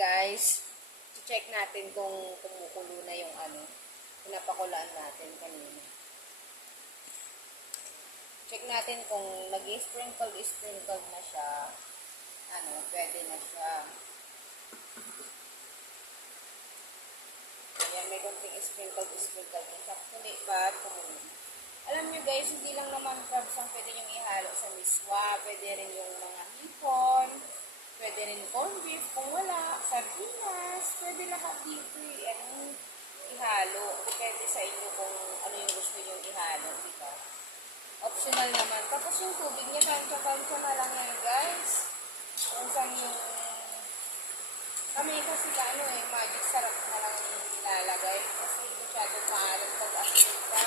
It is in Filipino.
guys, check natin kung kumukulo na yung pinapakulaan natin kanina. Check natin kung nag-sprinkle na siya. Pwede na siya. Ayan, may konting sprinkle na siya. Kundi ba? Alam nyo guys, hindi lang naman crabs ang pwede nyo ihalo sa miswa. Pwede rin yung mga hipon. Pwede rin corned beef kung wala. Sardinas. Pwede lahat dito ihalo. Depende sa inyo kung ano yung gusto nyo ihalo. Diba? Optional naman. Tapos yung tubig niya, tansya-tansya na lang yan guys. Kung saan yung kami kasi magic sarap na lang ilalagay. Kasi masyadong maalat pag-asita.